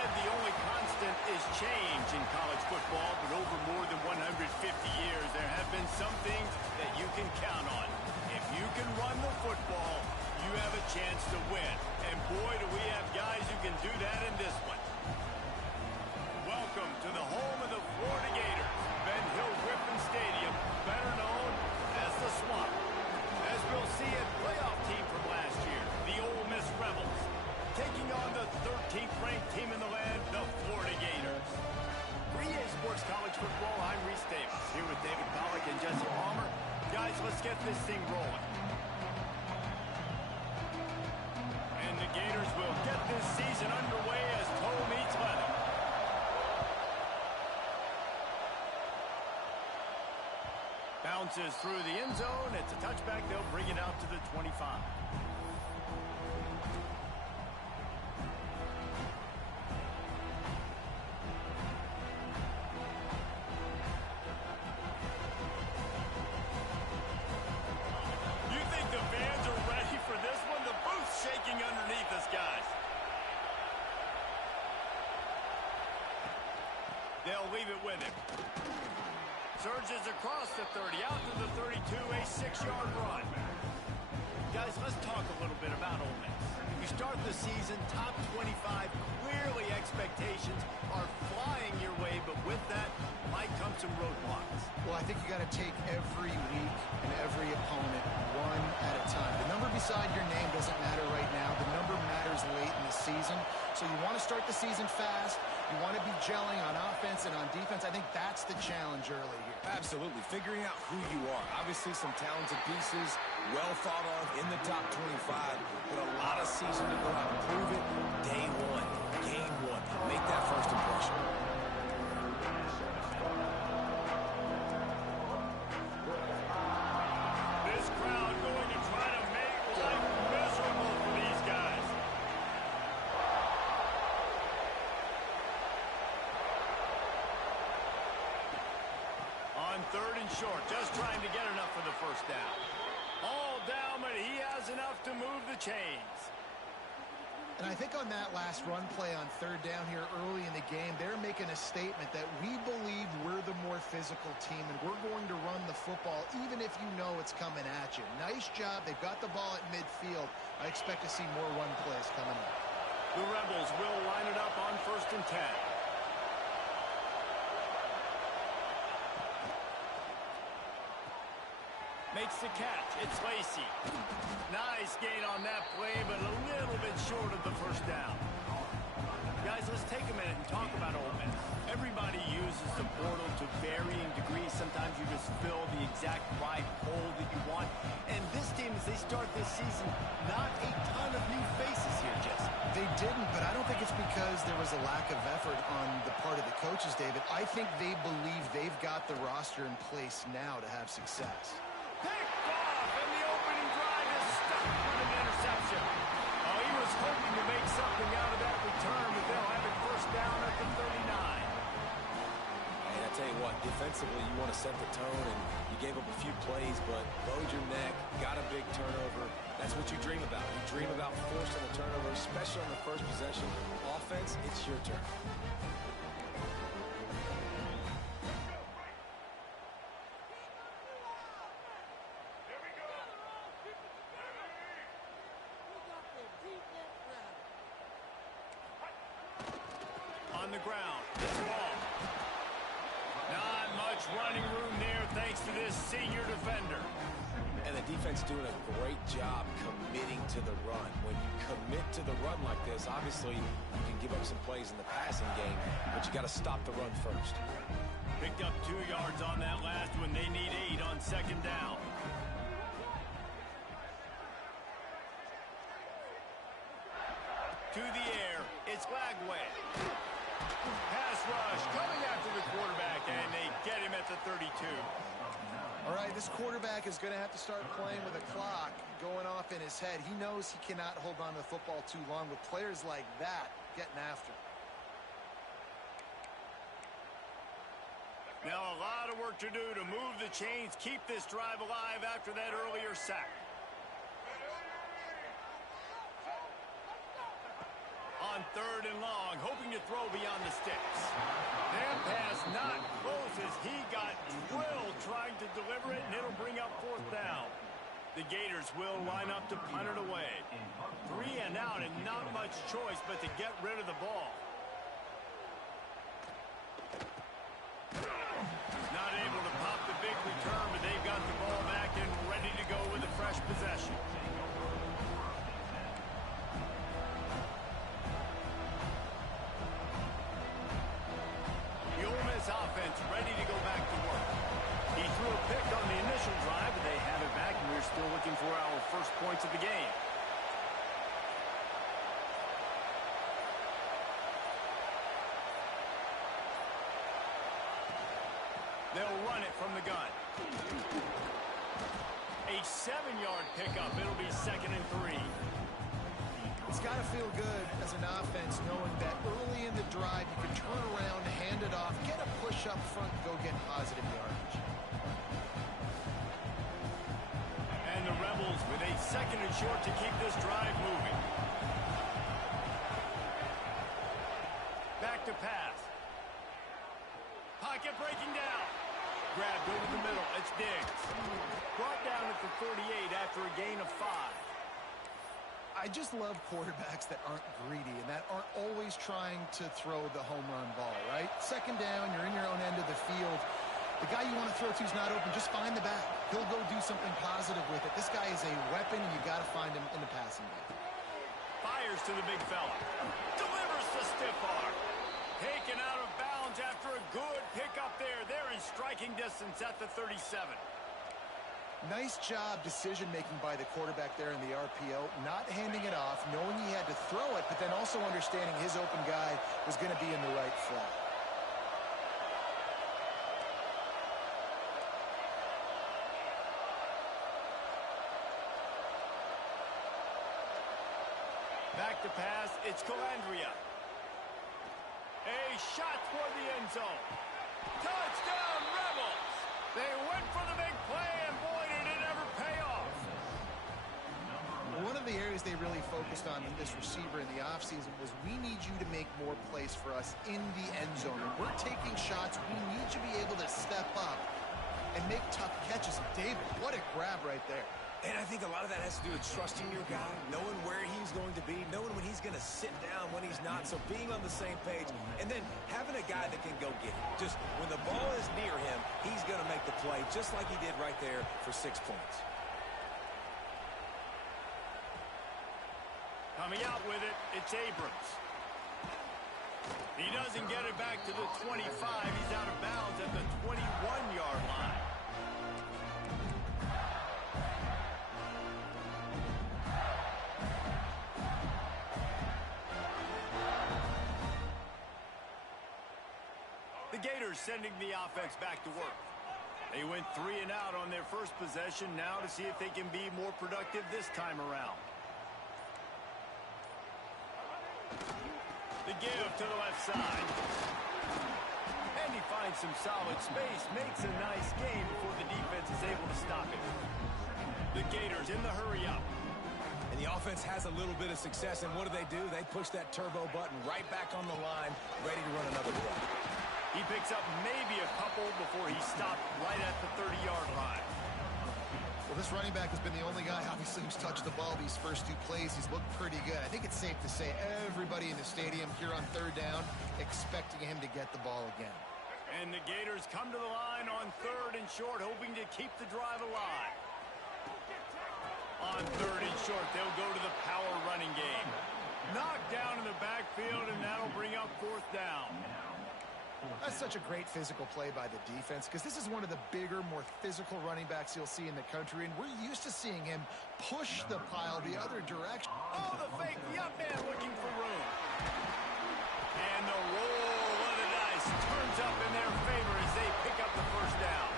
said the only constant is change in college football, but over more than 150 years, there have been some things that you can count on. If you can run the football, you have a chance to win. And boy, do we have guys who can do that in this one. Welcome to the home of the Florida Gators, Ben Hill Griffin Stadium, better known as the Swamp. As we'll see, a playoff team from last year, the Ole Miss Rebels, taking on the 13th ranked team in the land, the Florida Gators. For EA Sports College Football, I'm Reese Davis, here with David Pollack and Jesse Palmer. Guys, let's get this thing rolling. And the Gators will get this season underway as toe meets leather. Bounces through the end zone. It's a touchback. They'll bring it out to the 25. You think the fans are ready for this one? The booth's shaking underneath us, guys. They'll leave it with him. Surges across the 30, out to the 32, a 6-yard run. Guys, let's talk a little bit about Ole Miss. You start the season top 25, clearly expectations are flying your way, but with that might come some roadblocks. Well, I think you got to take every week and every opponent one at a time. The number beside your name doesn't matter right now. The number matters late in the season. So you want to start the season fast. You want to be gelling on offense and on defense. I think that's the challenge early here. Absolutely. Figuring out who you are. Obviously some talented pieces, well thought of in the top 25, but a lot of season to go out and prove it. Day one, game one. Make that first impression. This crowd going to try to make life miserable for these guys. On 3rd and short, just trying to get enough for the first down. All down, but he has enough to move the chains. And I think on that last run play on 3rd down here early in the game, they're making a statement that we believe we're the more physical team and we're going to run the football even if you know it's coming at you. Nice job. They've got the ball at midfield. I expect to see more run plays coming up. The Rebels will line it up on 1st and 10. Makes the catch. It's Lacey. Nice gain on that play, but a little bit short of the first down. Guys, let's take a minute and talk about Ole Miss. Everybody uses the portal to varying degrees. Sometimes you just fill the exact right hole that you want. And this team, as they start this season, not a ton of new faces here, Jesse. They didn't, but I don't think it's because there was a lack of effort on the part of the coaches, David. I think they believe they've got the roster in place now to have success. Picked off, and the opening drive is stuck with an interception. Oh, he was hoping to make something out of that return, but they'll have it first down at the 39. And I tell you what, defensively, you want to set the tone, and you gave up a few plays, but bowed your neck, got a big turnover. That's what you dream about. You dream about forcing a turnover, especially on the first possession. Offense, it's your turn. On the ground, it's ball. Not much running room there thanks to this senior defender. And the defense doing a great job committing to the run. When you commit to the run like this, obviously you can give up some plays in the passing game, but you got to stop the run first. Picked up 2 yards on that last one. They need 8 on 2nd down. To the air, it's Lagway. Pass rush coming after the quarterback, and they get him at the 32. All right, this quarterback is going to have to start playing with a clock going off in his head. He knows he cannot hold on to the football too long with players like that getting after him. Now a lot of work to do to move the chains, keep this drive alive after that earlier sack. On 3rd and long, hoping to to throw beyond the sticks. That pass not close as he got drilled trying to deliver it, and it'll bring up fourth down. The Gators will line up to punt it away. 3 and out and not much choice but to get rid of the ball. Not able to pop the big return, but they've got the ball back and ready to go with a fresh possession. The Ole Miss offense ready to go back to work. He threw a pick on the initial drive, but they have it back, and we're still looking for our first points of the game. They'll run it from the gun. A 7-yard pickup. It'll be 2nd and 3. It's got to feel good as an offense knowing that early in the drive you can turn around, hand it off, get a push up front, go get positive yardage. And the Rebels with a 2nd and short to keep this drive moving. Back to pass. Pocket breaking down. Grabbed over the middle. It's Diggs. Brought down at the 38 after a gain of 5. I just love quarterbacks that aren't greedy and that aren't always trying to throw the home run ball, right? 2nd down, you're in your own end of the field. The guy you want to throw to is not open. Just find the back. He'll go do something positive with it. This guy is a weapon, and you got to find him in the passing game. Fires to the big fella. Delivers to stiff arm. Taken out of bounds after a good pickup there. They're in striking distance at the 37. Nice job decision-making by the quarterback there in the RPO, not handing it off, knowing he had to throw it, but then also understanding his open guy was going to be in the right flat. Back to pass, it's Calandria. A shot toward the end zone. Touchdown, Rebels! They went for the big play, and boy, did it ever pay off. One of the areas they really focused on in this receiver in the offseason was we need you to make more plays for us in the end zone. And we're taking shots. We need you to be able to step up and make tough catches. David, what a grab right there. And I think a lot of that has to do with trusting your guy, knowing where he's going to be, knowing when he's going to sit down, when he's not, so being on the same page, and then having a guy that can go get it. Just when the ball is near him, he's going to make the play, just like he did right there for 6 points. Coming out with it, it's Abrams. He doesn't get it back to the 25. He's out of bounds at the 21-yard line. The Gators sending the offense back to work. They went 3 and out on their first possession, now to see if they can be more productive this time around. The give to the left side. And he finds some solid space, makes a nice game before the defense is able to stop it. The Gators in the hurry up. And the offense has a little bit of success, and what do? They push that turbo button right back on the line, ready to run another play. He picks up maybe a couple before he stopped right at the 30-yard line. Well, this running back has been the only guy, obviously, who's touched the ball these first 2 plays. He's looked pretty good. I think it's safe to say everybody in the stadium here on 3rd down expecting him to get the ball again. And the Gators come to the line on 3rd and short, hoping to keep the drive alive. On 3rd and short, they'll go to the power running game. Knocked down in the backfield, and that'll bring up 4th down. That's such a great physical play by the defense because this is one of the bigger, more physical running backs you'll see in the country, and we're used to seeing him push the pile the other direction. Oh, the fake, the up man looking for room. And the roll of the dice turns up in their favor as they pick up the 1st down.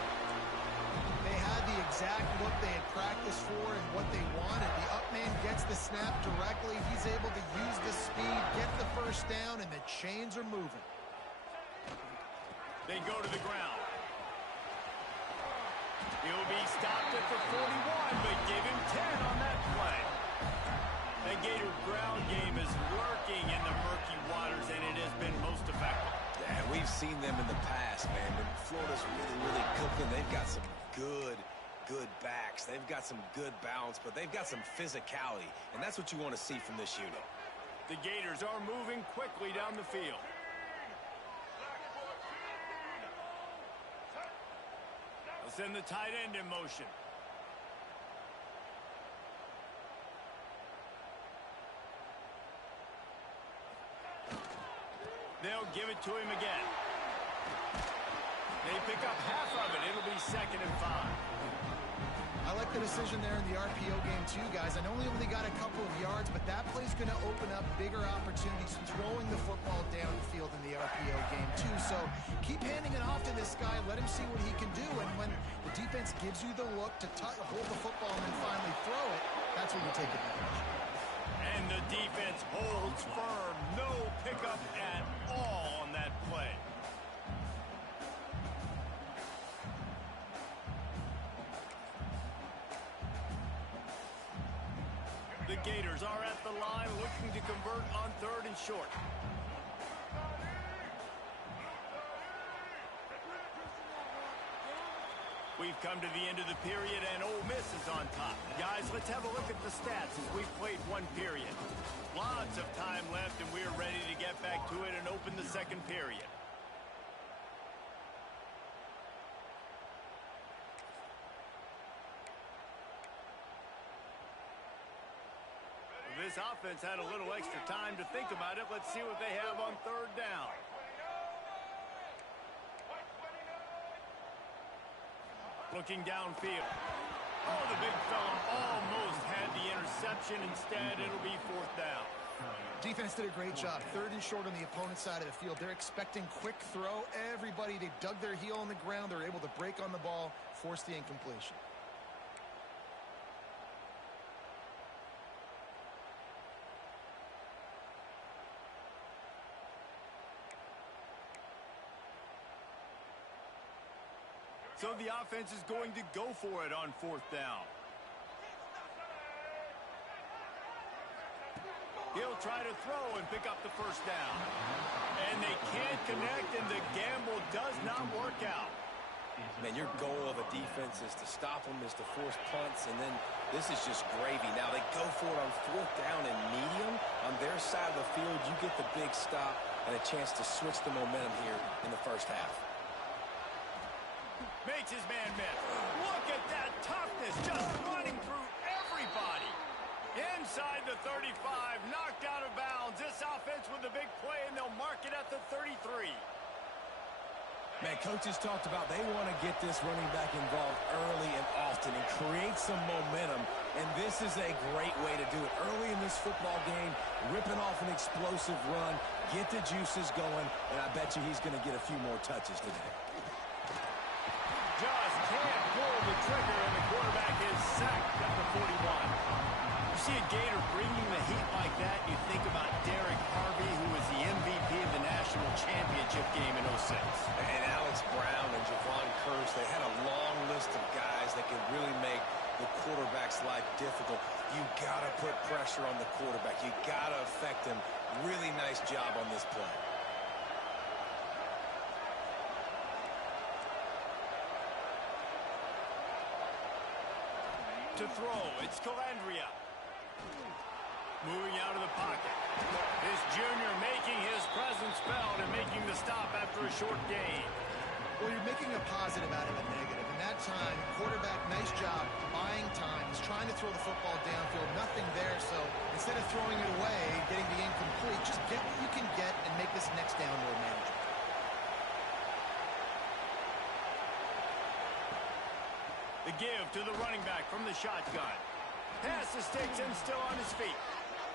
They had the exact look they had practiced for and what they wanted. The up man gets the snap directly. He's able to use the speed, get the 1st down, and the chains are moving. They go to the ground. He'll be stopped at the 41, but give him 10 on that play. The Gator ground game is lurking in the murky waters, and it has been seen them in the past, man. When Florida's really, really cooking, they've got some good backs. They've got some good balance, but they've got some physicality, and that's what you want to see from this unit. The Gators are moving quickly down the field. They'll send the tight end in motion. They'll give it to him again. They pick up half of it. It'll be 2nd and 5. I like the decision there in the RPO game too, guys. I know we only got a couple of yards, but that play's going to open up bigger opportunities throwing the football downfield in the RPO game too. So keep handing it off to this guy. Let him see what he can do. And when the defense gives you the look to hold the football and then finally throw it, that's when you take advantage. And the defense holds firm. No pickup at all on that play. The Gators are at the line looking to convert on 3rd and short. We've come to the end of the period, and Ole Miss is on top. Guys, let's have a look at the stats as we've played one period. Lots of time left, and we're ready to get back to it and open the 2nd period. This offense had a little extra time to think about it. Let's see what they have on 3rd down. Looking downfield. Oh, the big fella almost had the interception. Instead, it'll be 4th down. Defense did a great job. 3rd and short on the opponent's side of the field. They're expecting quick throw. Everybody, they dug their heel on the ground. They're able to break on the ball, force the incompletion. So the offense is going to go for it on 4th down. He'll try to throw and pick up the 1st down. And they can't connect, and the gamble does not work out. Man, your goal of a defense is to stop them, is to force punts, and then this is just gravy. Now they go for it on 4th down and medium. On their side of the field, you get the big stop and a chance to switch the momentum here in the 1st half. Makes his man miss. Look at that toughness, just running through everybody. Inside the 35, knocked out of bounds. This offense with a big play, and they'll mark it at the 33. Man, coaches talked about they want to get this running back involved early and often and create some momentum, and this is a great way to do it. Early in this football game, ripping off an explosive run, get the juices going, and I bet you he's going to get a few more touches today. Just can't pull the trigger, and the quarterback is sacked at the 41. You see a Gator bringing the heat like that, you think about Derek Harvey, who was the MVP of the national championship game in 06. And Alex Brown and Javon Curse, they had a long list of guys that could really make the quarterback's life difficult. You got to put pressure on the quarterback. You got to affect him. Really nice job on this play. To throw, it's Calandria. Moving out of the pocket. This junior making his presence felt and making the stop after a short gain. Well, you're making a positive out of a negative. In that time, quarterback, nice job, buying time. He's trying to throw the football downfield, nothing there. So instead of throwing it away, getting the incomplete, just get what you can get and make this next down more manageable. The give to the running back from the shotgun. Pass the sticks and still on his feet.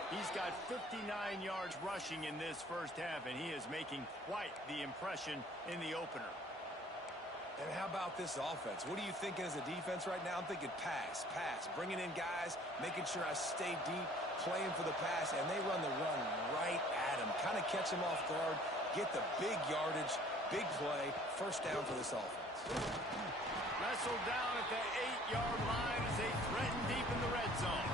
He's got 59 yards rushing in this 1st half, and he is making quite the impression in the opener. And how about this offense? What are you thinking as a defense right now? I'm thinking pass, bringing in guys, making sure I stay deep, playing for the pass, and they run the run right at him. Kind of catch him off guard, get the big yardage, big play, 1st down for this offense. Wrestled down at the 8-yard line as they threaten deep in the red zone.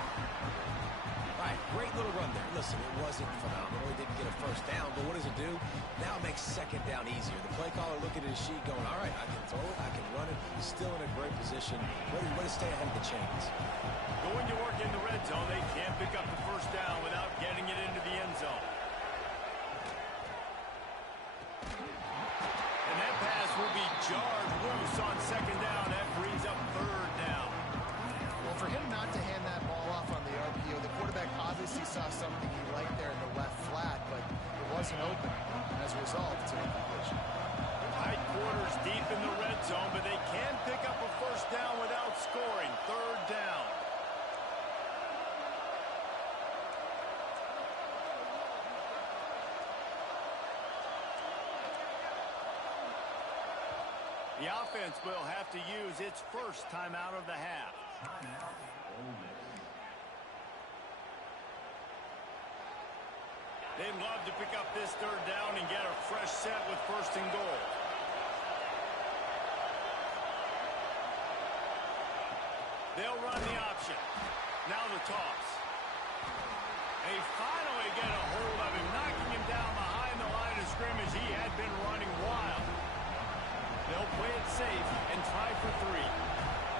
All right, great little run there. Listen, it wasn't phenomenal. He didn't get a 1st down, but what does it do? Now it makes makes second down easier. The play caller looking at his sheet going, all right, I can throw it, I can run it. He's still in a great position. Ready to stay ahead of the chains. Going to work in the red zone. They can't pick up the first down without getting it into the end zone. And that pass will be jarred loose on second down. That brings up third down. Well, for him not to hand that ball off on the RPO, the quarterback obviously saw something he liked there in the left flat, but it wasn't open. As a result, it's an incompletion. Tight quarters deep in the red zone, but they can pick up a first down without scoring. Third down. The offense will have to use its first timeout of the half. They'd love to pick up this third down and get a fresh set with first and goal. They'll run the option. Now the toss. They finally get a hold of him, knocking him down behind the line of scrimmage. He had been running wild. They'll play it safe and try for three.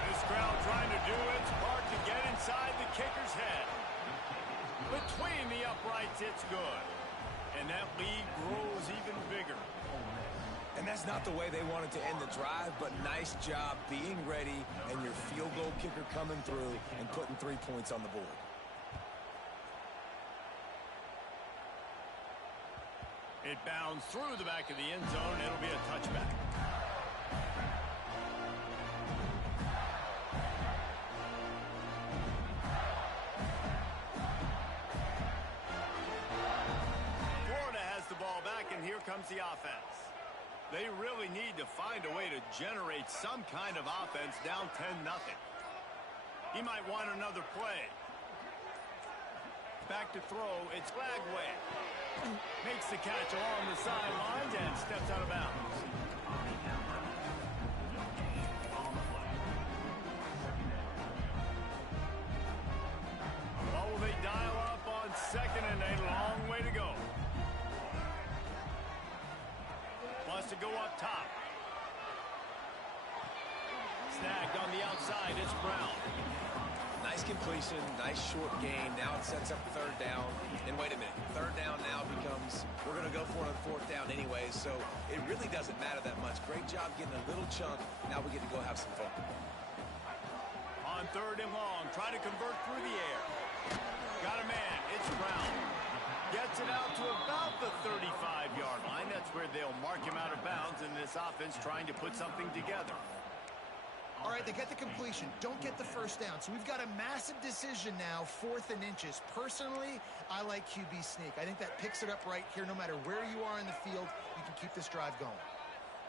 This crowd trying to do its part to get inside the kicker's head. Between the uprights, it's good. And that lead grows even bigger. And that's not the way they wanted to end the drive, but nice job being ready and your field goal kicker coming through and putting 3 points on the board. It bounds through the back of the end zone. It'll be a touchback. And here comes the offense. They really need to find a way to generate some kind of offense down 10-0. He might want another play. Back to throw. It's Lagway. Makes the catch along the sidelines and steps out of bounds. What will they dial up on second and a long way to go? Wants to go up top. Snagged on the outside. It's Brown. Nice completion, nice short gain. Now it sets up third down. And wait a minute, third down now becomes, we're going to go for it on fourth down anyway, so it really doesn't matter that much. Great job getting a little chunk. Now we get to go have some fun. On third and long, try to convert through the air. Got a man. It's Brown. Gets it out to about the 35-yard line. That's where they'll mark him out of bounds in this offense trying to put something together. All right, they get the completion. Don't get the first down. So we've got a massive decision now, 4th and inches. Personally, I like QB sneak. I think that picks it up right here. No matter where you are in the field, you can keep this drive going.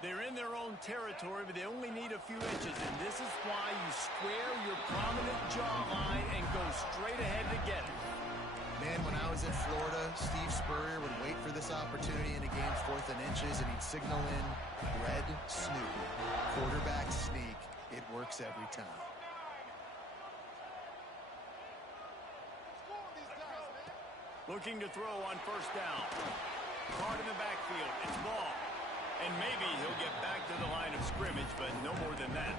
They're in their own territory, but they only need a few inches, and this is why you square your prominent jawline and go straight ahead to get it. Man, when I was at Florida, Steve Spurrier would wait for this opportunity in a game's 4th and inches, and he'd signal in red snoop, quarterback sneak. It works every time. Looking to throw on first down. Card in the backfield. It's ball. And maybe he'll get back to the line of scrimmage, but no more than that.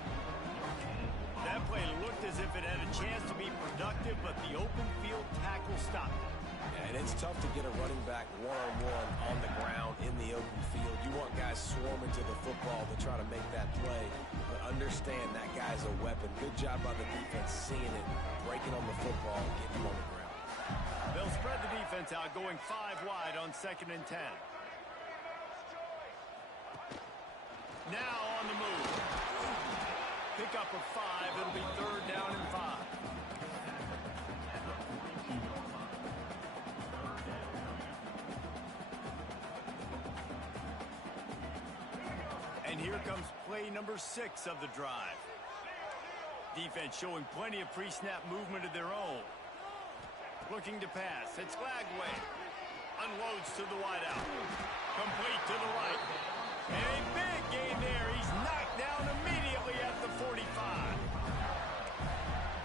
That play looked as if it had a chance to be productive, but the open field tackle stopped it. Yeah, and it's tough to get a running back one-on-one on the ground in the open field. You want guys swarming to the football to try to make that play, but understand that guy's a weapon. Good job by the defense seeing it, breaking on the football, and getting him on the ground. They'll spread the defense out, going 5 wide on 2nd and 10. Now on the move. Pick up a 5. It'll be 3rd down and 5. And here comes play number 6 of the drive. Defense showing plenty of pre-snap movement of their own. Looking to pass. It's Lagway. Unloads to the wideout. Complete to the right. And a big gain there. He's knocked down immediately at the 45.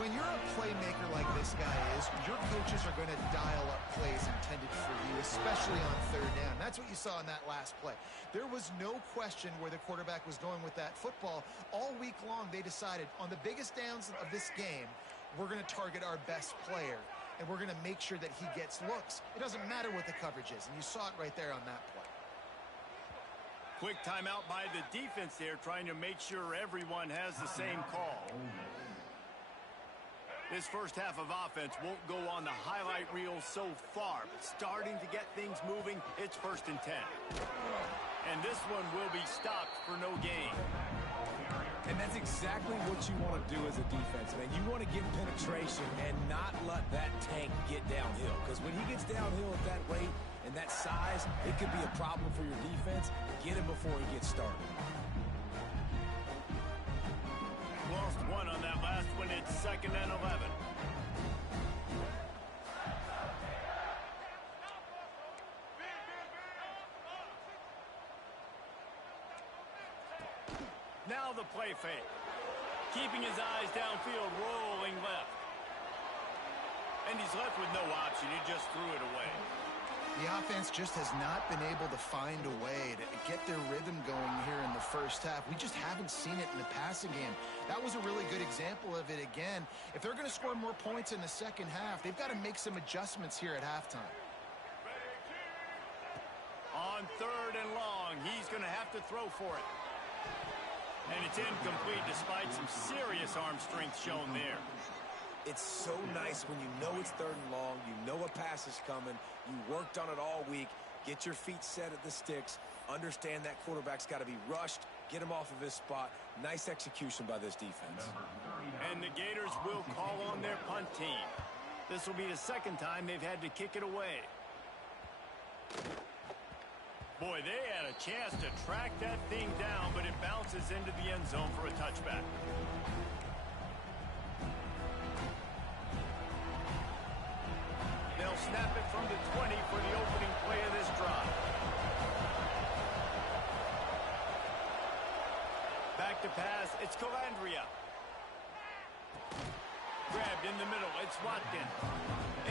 When you're a playmaker like this guy is, your coaches are going to dial up plays intended for you, especially on third down. That's what you saw in that last play. There was no question where the quarterback was going with that football. All week long, they decided on the biggest downs of this game, we're going to target our best player, and we're going to make sure that he gets looks. It doesn't matter what the coverage is, and you saw it right there on that play. Quick timeout by the defense there, trying to make sure everyone has the same call. This first half of offense won't go on the highlight reel so far, but starting to get things moving, it's 1st and 10. And this one will be stopped for no gain. And that's exactly what you want to do as a defense, man. You want to get penetration and not let that tank get downhill. Because when he gets downhill at that rate and that size, it could be a problem for your defense. Get him before he gets started. Lost one on that last one. It's 2nd and 11. Now the play fake. Keeping his eyes downfield, rolling left. And he's left with no option. He just threw it away. The offense just has not been able to find a way to get their rhythm going here in the first half. We just haven't seen it in the passing game. That was a really good example of it again. If they're going to score more points in the second half, they've got to make some adjustments here at halftime. On 3rd and long, he's going to have to throw for it. And it's incomplete despite some serious arm strength shown there. It's so nice when you know it's 3rd and long, you know a pass is coming, you worked on it all week, get your feet set at the sticks, understand that quarterback's got to be rushed, get him off of his spot. Nice execution by this defense. And the Gators will call on their punt team. This will be the 2nd time they've had to kick it away. Boy, they had a chance to track that thing down, but it bounces into the end zone for a touchback. They'll snap it from the 20 for the opening play of this drive. Back to pass, it's Calandria. Grabbed in the middle, it's Watkins.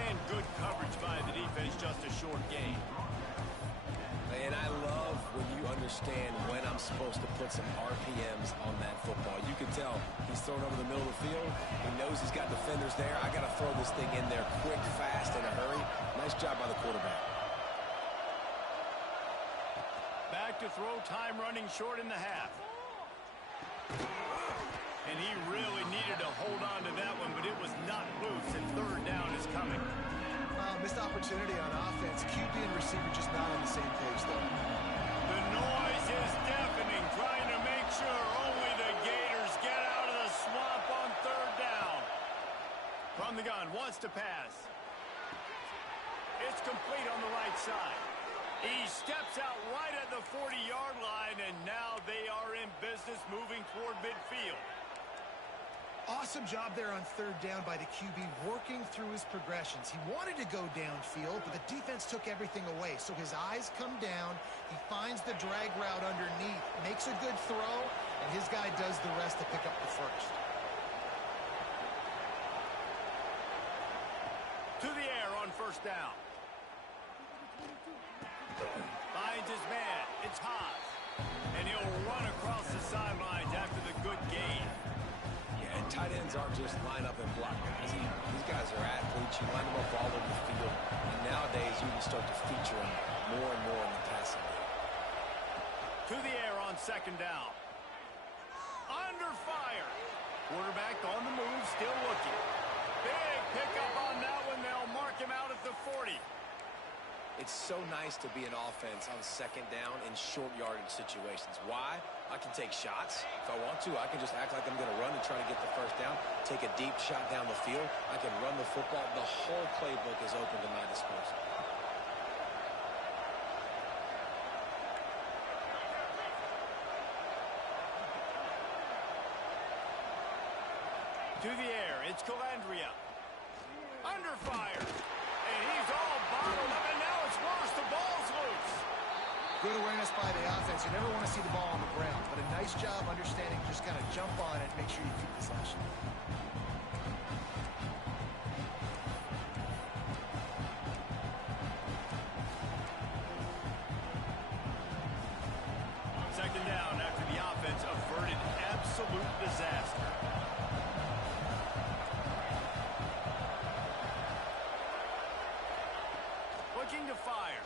And good coverage by the defense, just a short gain. And I love when you understand when I'm supposed to put some RPMs on that football. You can tell he's thrown over the middle of the field. He knows he's got defenders there. I got to throw this thing in there quick, fast, in a hurry. Nice job by the quarterback. Back to throw, time running short in the half. And he really needed to hold on to that one, but it was not loose, and 3rd down is coming. Missed opportunity on offense. QB and receiver just not on the same page, though. The noise is deafening, trying to make sure only the Gators get out of the swamp on 3rd down. From the gun, wants to pass. It's complete on the right side. He steps out right at the 40-yard line, and now they are in business moving toward midfield. Awesome job there on 3rd down by the QB, working through his progressions. He wanted to go downfield, but the defense took everything away. So his eyes come down, he finds the drag route underneath, makes a good throw, and his guy does the rest to pick up the first. To the air on 1st down. Finds his man, it's Haas. And he'll run across the sidelines after the good gain. And tight ends aren't just line up and block guys. These guys are athletes. You line them up all over the field. And nowadays, you can start to feature them more and more in the passing game. To the air on 2nd down. Under fire. Quarterback on the move, still looking. Big pickup on that one. They'll mark him out at the 40. It's so nice to be an offense on 2nd down in short yardage situations. Why? I can take shots. If I want to, I can just act like I'm going to run and try to get the 1st down, take a deep shot down the field. I can run the football. The whole playbook is open to my disposal. To the air, it's Calandria. Under fire. And he's all bottled up, and now it's worse. The ball's loose. Good awareness by the offense. You never want to see the ball on the ground, but a nice job understanding just kind of jump on it, make sure you keep possession. second down after the offense averted absolute disaster. Looking to fire.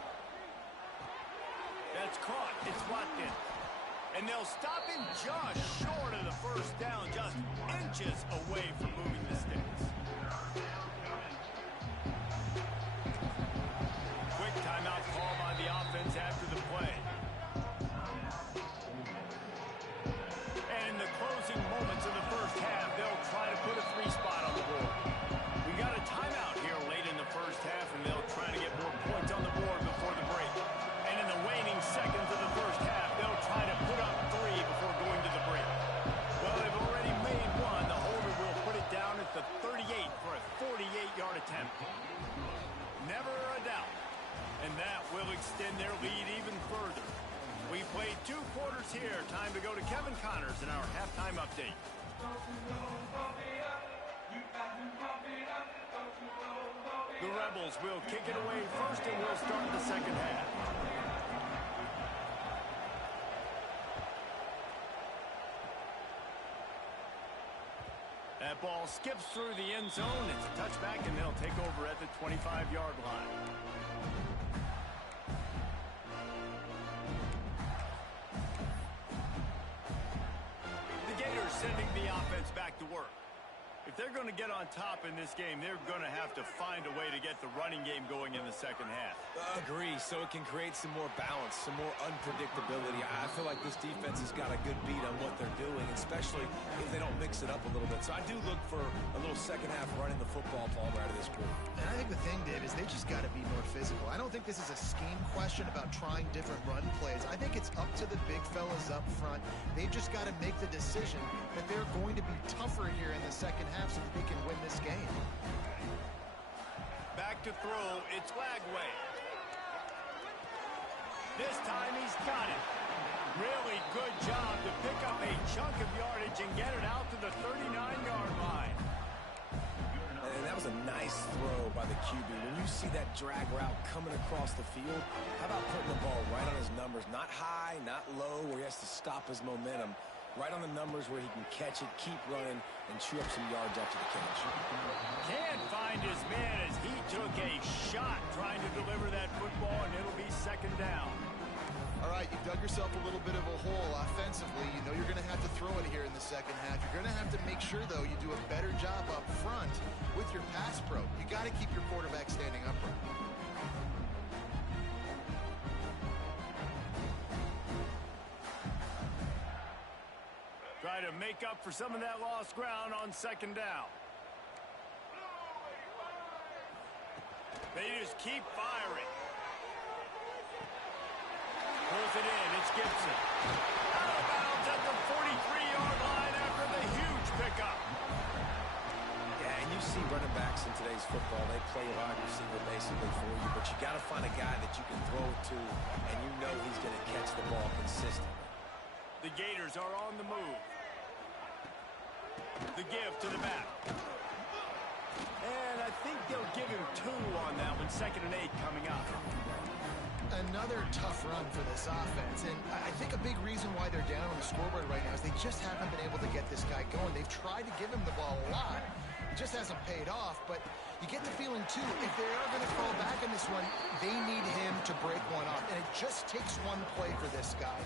That's caught. It's Watkins. And they'll stop him just short of the first down, just inches away from moving the sticks. Quick timeout call by the offense after the play. And in the closing moments of the first half, they'll try to put a 3-spot on the board. We got a timeout here late in the first half, and they'll try to get more points on the board before the break. And in the waning seconds of the first half, they'll try to put up 3 before going to the break. Well, they've already made one. The holder will put it down at the 38 for a 48-yard attempt. Never a doubt. And that will extend their lead even further. We played 2 quarters here. Time to go to Kevin Connors in our halftime update. The Rebels will kick it away first, and we'll start the second half. That ball skips through the end zone. It's a touchback, and they'll take over at the 25-yard line. The Gators sending the offense back to work. If they're going to get on top in this game, they're going to have to find a way to get the running game going in the second half. Agree, so it can create some more balance, some more unpredictability. I feel like this defense has got a good beat on what they're doing, especially if they don't mix it up a little bit. So I do look for a little second half running the football, Palmer, out of this group. And I think the thing, Dave, is they just got to be more physical. I don't think this is a scheme question about trying different run plays. I think it's up to the big fellas up front. They've just got to make the decision that they're going to be tougher here in the second half so that they can win this game. Back to throw, it's Lagway. This time he's got it. Really good job to pick up a chunk of yardage and get it out to the 39-yard line. And that was a nice throw by the QB. When you see that drag route coming across the field, how about putting the ball right on his numbers? Not high, not low, where he has to stop his momentum. Right on the numbers where he can catch it, keep running, and chew up some yards after the catch. Can't find his man as he took a shot trying to deliver that football, and it'll be second down. All right, you've dug yourself a little bit of a hole offensively. You know you're going to have to throw it here in the second half. You're going to have to make sure, though, you do a better job up front with your pass pro. You got to keep your quarterback standing upright. Try to make up for some of that lost ground on second down. They just keep firing. Pulls it in. It's Gibson. Out of bounds at the 43-yard line after the huge pickup. Yeah, and you see running backs in today's football, they play wide receiver basically for you, but you got to find a guy that you can throw it to, and you know he's going to catch the ball consistently. The Gators are on the move. The give to the back. And I think they'll give him 2 on that one. 2nd and 8 coming up. Another tough run for this offense, and I think a big reason why they're down on the scoreboard right now is they just haven't been able to get this guy going. They've tried to give him the ball a lot. It just hasn't paid off, but you get the feeling, too, if they are going to fall back in this one, they need him to break one off, and it just takes one play for this guy.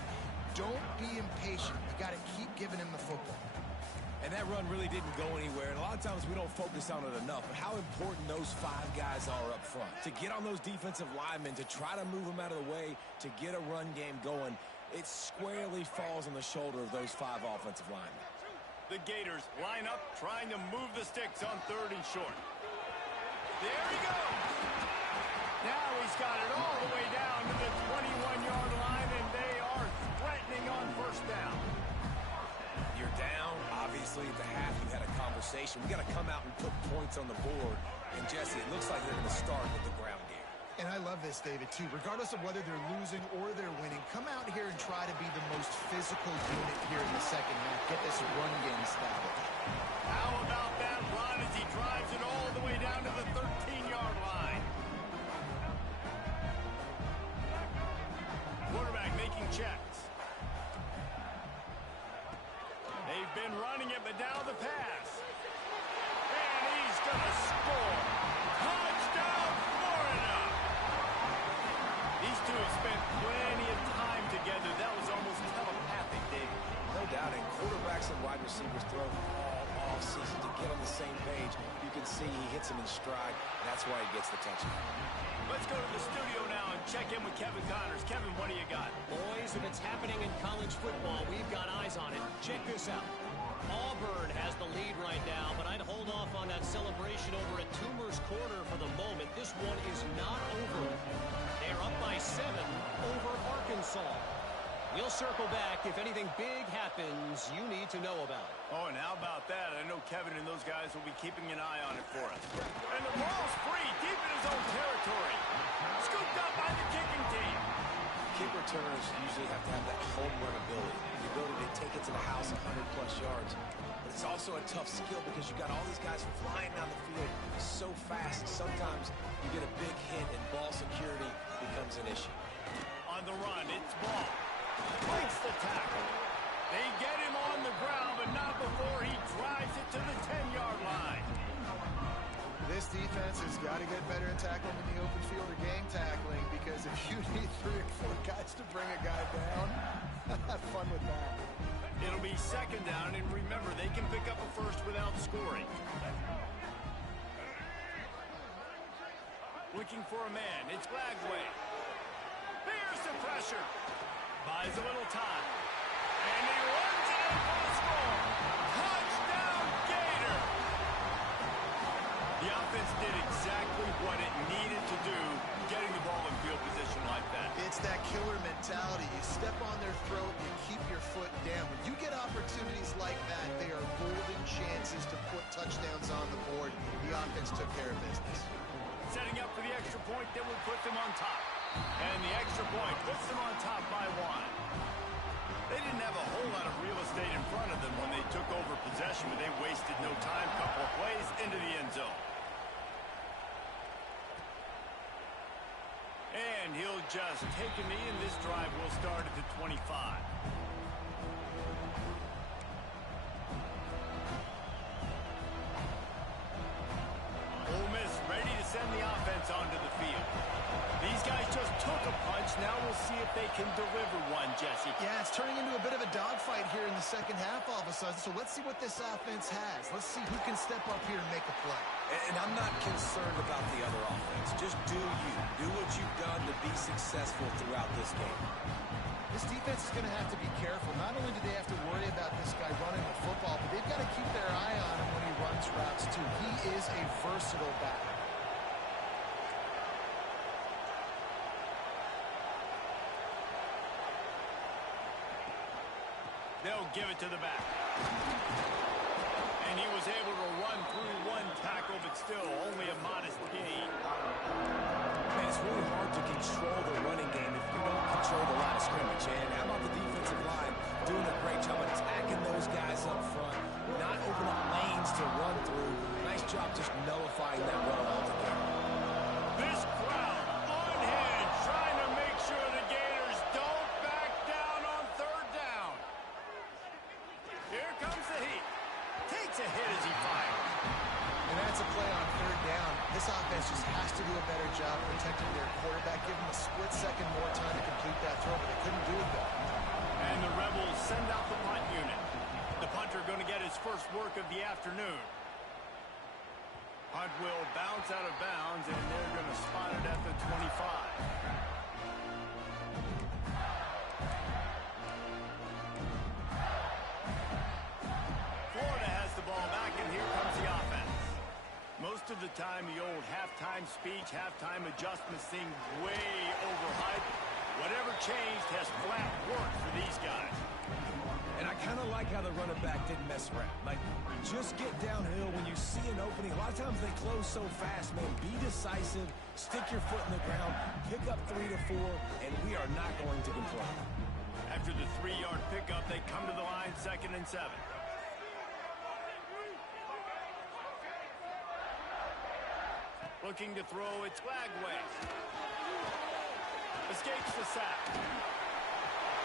Don't be impatient. You got to keep giving him the football. And that run really didn't go anywhere, and a lot of times we don't focus on it enough, but how important those 5 guys are up front. To get on those defensive linemen, to try to move them out of the way, to get a run game going, it squarely falls on the shoulder of those 5 offensive linemen. The Gators line up, trying to move the sticks on 3rd and short. There he goes. Now he's got it all the way down to the 21-yard line, and they are threatening on first down. You're down. Obviously, at the half, you had a conversation. We got to come out and put points on the board. And, Jesse, it looks like they're going to start with the ground game. And I love this, David, too. Regardless of whether they're losing or they're winning, come out here and try to be the most physical unit here in the second half. Get this run game established. How about that run as he drives it all the way down to the 13-yard line? Quarterback making checks. down the pass. And he's going to score. Touchdown, Florida! These two have spent plenty of time together. That was almost telepathic, David. No doubt, and quarterbacks and wide receivers throw all season to get on the same page. You can see he hits him in stride. That's why he gets the touchdown. Let's go to the studio now and check in with Kevin Connors. Kevin, what do you got? Boys, if it's happening in college football, we've got eyes on it. Check this out. Auburn has the lead right now, but I'd hold off on that celebration over at Toomer's Corner for the moment. This one is not over. They're up by 7 over Arkansas. We'll circle back if anything big happens you need to know about. Oh, and how about that? I know Kevin and those guys will be keeping an eye on it for us. And the ball's free, deep in his own territory. Scooped up by the kicking team. Kick returners usually have to have that home run ability, the ability to take it to the house 100-plus yards. But it's also a tough skill because you've got all these guys flying down the field so fast. Sometimes you get a big hit and ball security becomes an issue. On the run, it's Ball. Breaks the tackle. They get him on the ground, but not before he drives it to the 10-yard line. This defense has got to get better at tackling in the open field or game tackling, because if you need 3 or 4 guys to bring a guy down, have fun with that. It'll be second down, and remember, they can pick up a first without scoring. Looking for a man. It's Lagway. There's the pressure. Buys a little time. And he runs it in for a score. Touchdown, Gator! The offense did exactly what it needed to do, getting the ball in field position like that. It's that killer mentality. You step on their throat, you keep your foot down. When you get opportunities like that, they are golden chances to put touchdowns on the board. The offense took care of business. Setting up for the extra point that will put them on top. And the extra point puts them on top by 1. They didn't have a whole lot of real estate in front of them when they took over possession, but they wasted no time. Couple of plays into the end zone. And he'll just take a knee, and this drive will start at the 25. Ole Miss ready to send the offense onto the field. These guys just took a punch. Now we'll see if they can deliver one, Jesse. Yeah, it's turning into a bit of a dogfight here in the second half all of a sudden. So let's see what this offense has. Let's see who can step up here and make a play. And I'm not concerned about the other offense. Just do you. Do what you've done to be successful throughout this game. This defense is going to have to be careful. Not only do they have to worry about this guy running the football, but they've got to keep their eye on him when he runs routes too. He is a versatile back. They'll give it to the back. And he was able to run through 1 tackle, but still only a modest gain. Man, it's really hard to control the running game if you don't control the line of scrimmage. And how about the defensive line doing a great job attacking those guys up front, not opening up lanes to run through. Nice job just nullifying that run altogether. This crowd unhinged, trying to make sure the Gators don't back down on 3rd down. Here comes the heat. Takes a hit as he fires. And that's a play on 3rd down. This offense just has to do a better job protecting their quarterback. Give them a split second more time to complete that throw, but they couldn't do it though. And the Rebels send out the punt unit. The punter going to get his first work of the afternoon. Punt will bounce out of bounds, and they're going to spot it at the 25. Florida has the ball back, and here comes the offense. Most of the time, the old halftime speech, halftime adjustments seem way overhyped. Whatever changed has flat worked for these guys. And I kind of like how the running back didn't mess around. Like, just get downhill when you see an opening. A lot of times they close so fast, man. Be decisive, stick your foot in the ground, pick up 3 to 4, and we are not going to complain. After the 3-yard pickup, they come to the line 2nd and 7. Looking to throw, it's Lagway. Escapes the sack.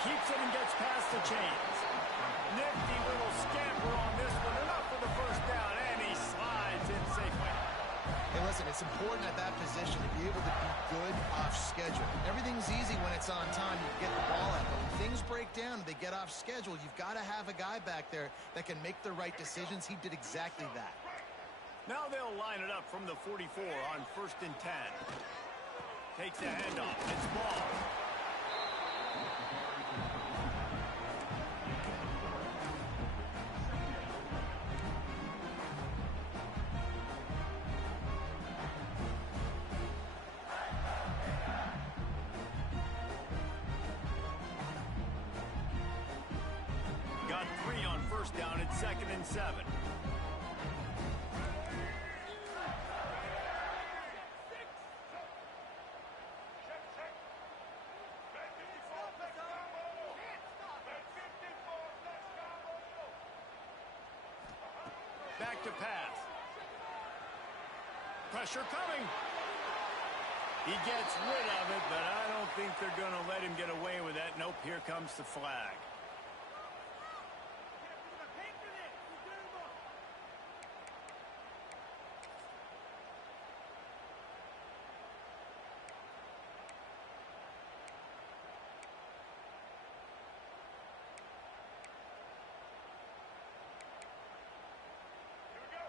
Keeps it and gets past the chains. Nifty little scamper on this one. Enough for the first down, and he slides in safely. Hey, listen, it's important at that position to be able to be good off schedule. Everything's easy when it's on time. You get the ball out. But when things break down and they get off schedule, you've got to have a guy back there that can make the right decisions. He did exactly that. Now they'll line it up from the 44 on 1st and 10. Takes the handoff. It's ball. Got 3 on 1st down at 2nd and 7. Back to pass. Pressure coming. He gets rid of it, but I don't think they're going to let him get away with that. Nope, here comes the flag.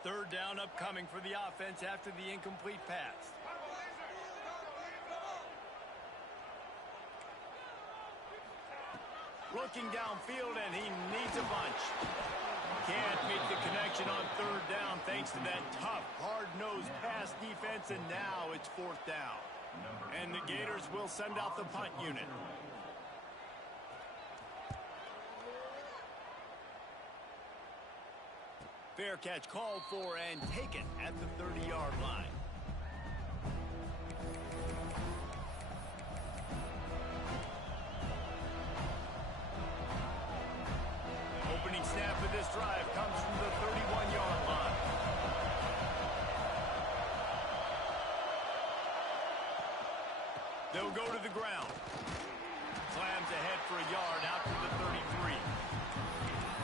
Third down upcoming for the offense after the incomplete pass. Looking downfield, and he needs a bunch. Can't make the connection on 3rd down thanks to that tough, hard-nosed pass defense, and now it's 4th down. And the Gators will send out the punt unit. Fair catch called for and taken at the 30-yard line. Opening snap of this drive comes from the 31-yard line. They'll go to the ground. Slams ahead for a yard out to the 33.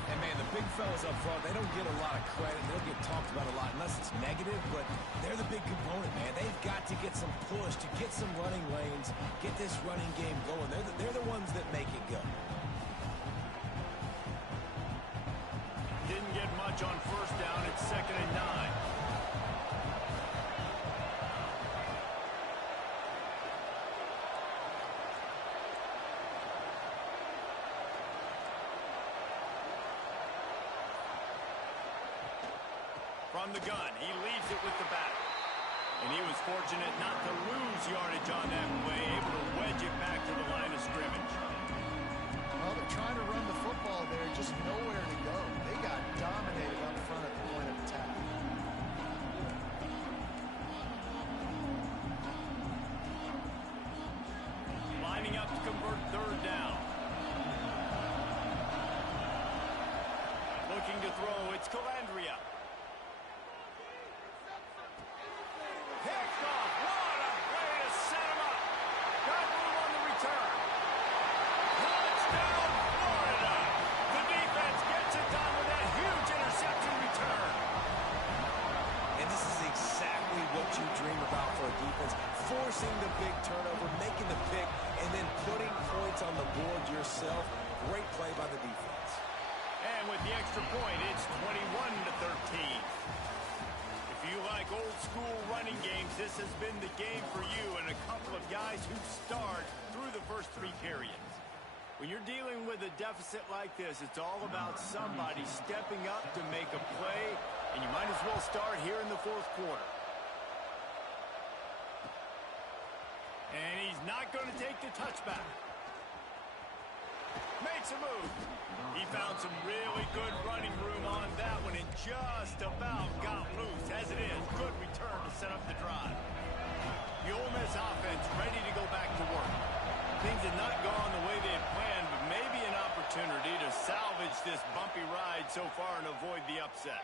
And, man, the big fellas up front, they don't get a lot of credit. They don't get talked about a lot unless it's negative, but they're the big component, man. They've got to get some push, to get some running lanes, get this running game going. They're the ones that make it go. Didn't get much on 1st down. It's 2nd and 9. From the gun, he leaves it with the back. And he was fortunate not to lose yardage on that play, able to wedge it back to the line of scrimmage. Well, they're trying to run the football there, just nowhere to go. They got dominated up front at the point of attack. Lining up to convert 3rd down. Looking to throw, it's Calandria. Picked off. What a way to set him up. Got room on the return. Touchdown, Florida. The defense gets it done with that huge interception return. And this is exactly what you dream about for a defense. Forcing the big turnover, making the pick, and then putting points on the board yourself. Great play by the defense. And with the extra point, it's 21-13. If you like old school running games, this has been the game for you and a couple of guys who start through the first 3 periods. When you're dealing with a deficit like this, it's all about somebody stepping up to make a play, and you might as well start here in the 4th quarter. And he's not going to take the touchback. Makes a move. He found some really good running room on that one and just about got loose. As it is, good return to set up the drive. The Ole Miss offense ready to go back to work. Things had not gone the way they had planned, but maybe an opportunity to salvage this bumpy ride so far and avoid the upset.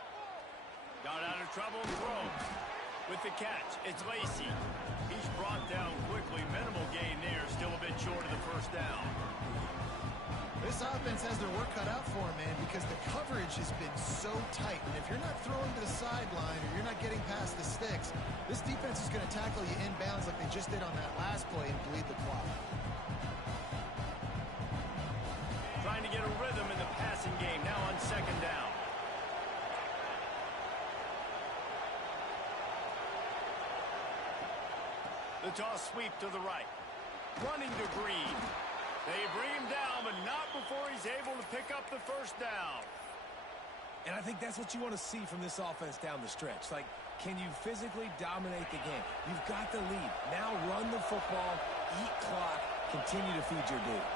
Got out of trouble and throws. With the catch, it's Lacey. He's brought down quickly. Minimal gain there, still a bit short of the 1st down. This This offense has their work cut out for them, man, because the coverage has been so tight. And if you're not throwing to the sideline or you're not getting past the sticks, this defense is going to tackle you inbounds like they just did on that last play and bleed the clock. Trying to get a rhythm in the passing game now on second down. The toss sweep to the right. Running to Green. They bring him down, but not before he's able to pick up the first down. And I think that's what you want to see from this offense down the stretch. Like, can you physically dominate the game? You've got the lead. Now run the football, eat clock, continue to feed your dude.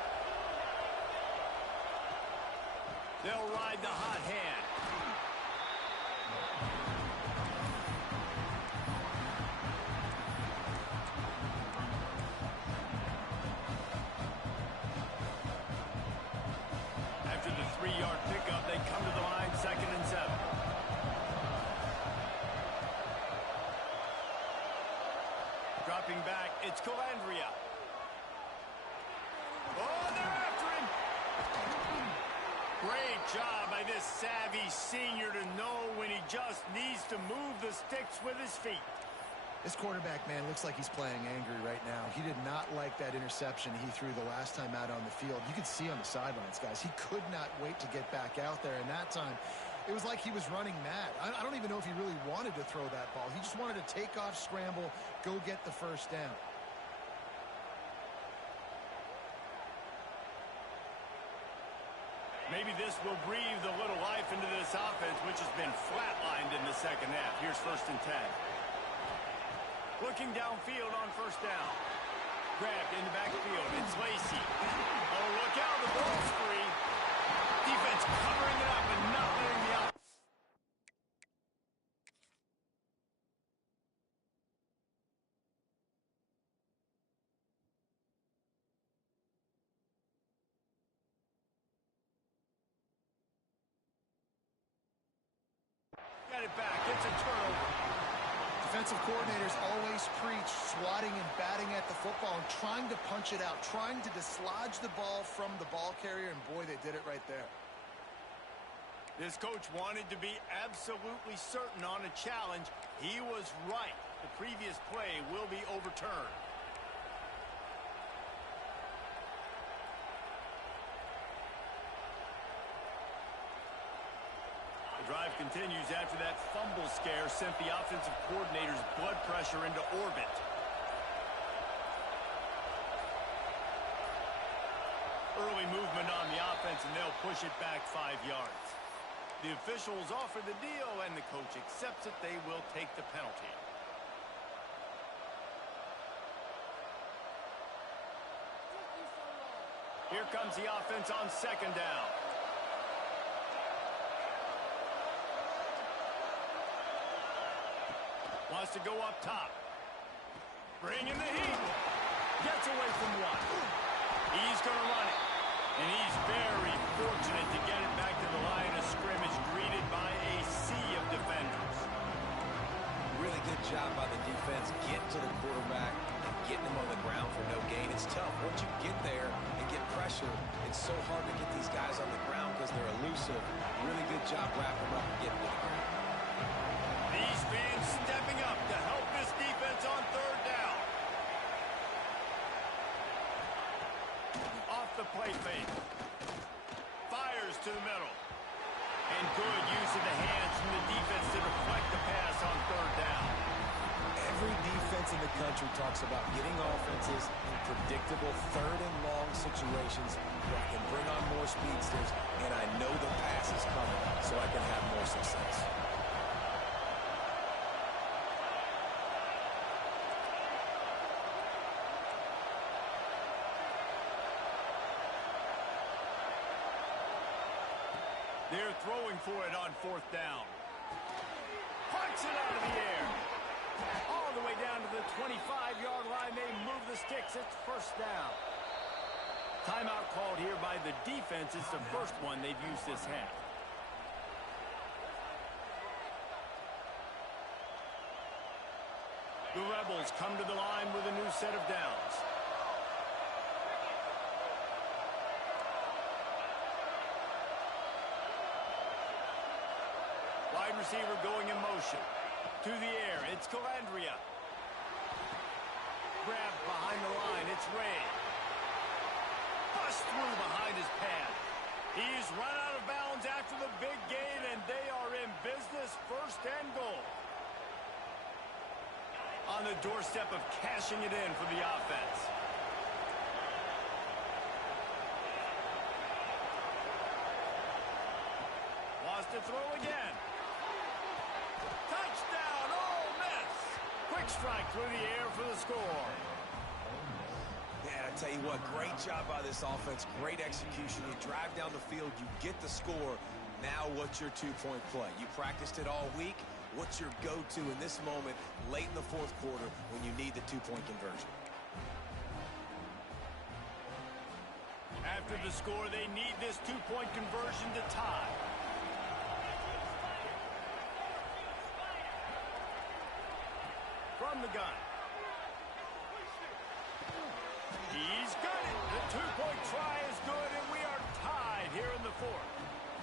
They'll ride the hot hand. After the 3-yard pickup, they come to the line, 2nd and 7. Dropping back, it's Calandria. Oh, they're after him. Great job by this savvy senior to know when he just needs to move the sticks with his feet. This quarterback, man, looks like he's playing angry right now. He did not like that interception he threw the last time out on the field. You could see on the sidelines, guys. He could not wait to get back out there. And that time, it was like he was running mad. I don't even know if he really wanted to throw that ball. He just wanted to take off, scramble, go get the first down. Maybe this will breathe a little life into this offense, which has been flatlined in the second half. Here's 1st and 10. Looking downfield on first down. Grabbed in the backfield. It's Lacy. Oh, look out. The ball's free. Defense covering it up and not letting the out. Got it back. It's a turnover. Defensive coordinators always preach swatting and batting at the football and trying to punch it out, trying to dislodge the ball from the ball carrier, and boy, they did it right there. This coach wanted to be absolutely certain on a challenge. He was right. The previous play will be overturned. The drive continues after that fumble scare sent the offensive coordinator's blood pressure into orbit. Early movement on the offense, and they'll push it back 5 yards. The officials offer the deal, and the coach accepts it. They will take the penalty. Here comes the offense on 2nd down. Wants to go up top. Bringing the heat. Gets away from one. He's going to run it. And he's very fortunate to get it back to the line of scrimmage, greeted by a sea of defenders. Really good job by the defense getting to the quarterback and getting him on the ground for no gain. It's tough. Once you get there and get pressure, it's so hard to get these guys on the ground because they're elusive. Really good job wrapping them up and getting to the ground. These fans stepping up to help this defense on 3rd down. Off the play fake. Fires to the middle. And good use of the hands from the defense to deflect the pass on 3rd down. Every defense in the country talks about getting offenses in predictable 3rd and long situations where I can bring on more speedsters and I know the pass is coming so I can have more success. They're throwing for it on 4th down. Punts it out of the air. All the way down to the 25-yard line. They move the sticks. It's 1st down. Timeout called here by the defense. It's the first one they've used this half. The Rebels come to the line with a new set of downs. wide receiver going in motion. To the air, it's Calandria. Grabbed behind the line, it's Ray. Bust through behind his pad. He's run out of bounds after the big gain, and they are in business, first and goal. On the doorstep of cashing it in for the offense. Wants to throw again. Touchdown, Ole Miss. Quick strike through the air for the score. Man, I tell you what, great job by this offense. Great execution. You drive down the field, you get the score. Now what's your two-point play? You practiced it all week. What's your go-to in this moment late in the fourth quarter when you need the two-point conversion? After the score, they need this two-point conversion to tie. From the gun. He's got it. The two-point try is good, and we are tied here in the fourth.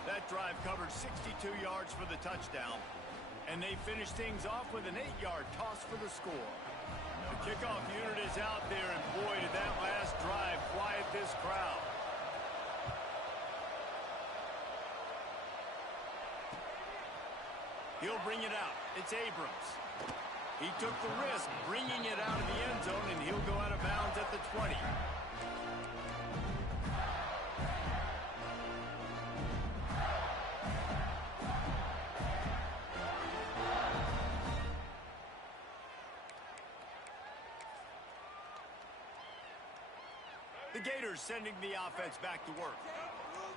That drive covered 62 yards for the touchdown, and they finish things off with an 8-yard toss for the score. The kickoff unit is out there, and boy, did that last drive quiet this crowd. He'll bring it out. It's Abrams. He took the risk bringing it out of the end zone, and he'll go out of bounds at the 20. The Gators sending the offense back to work.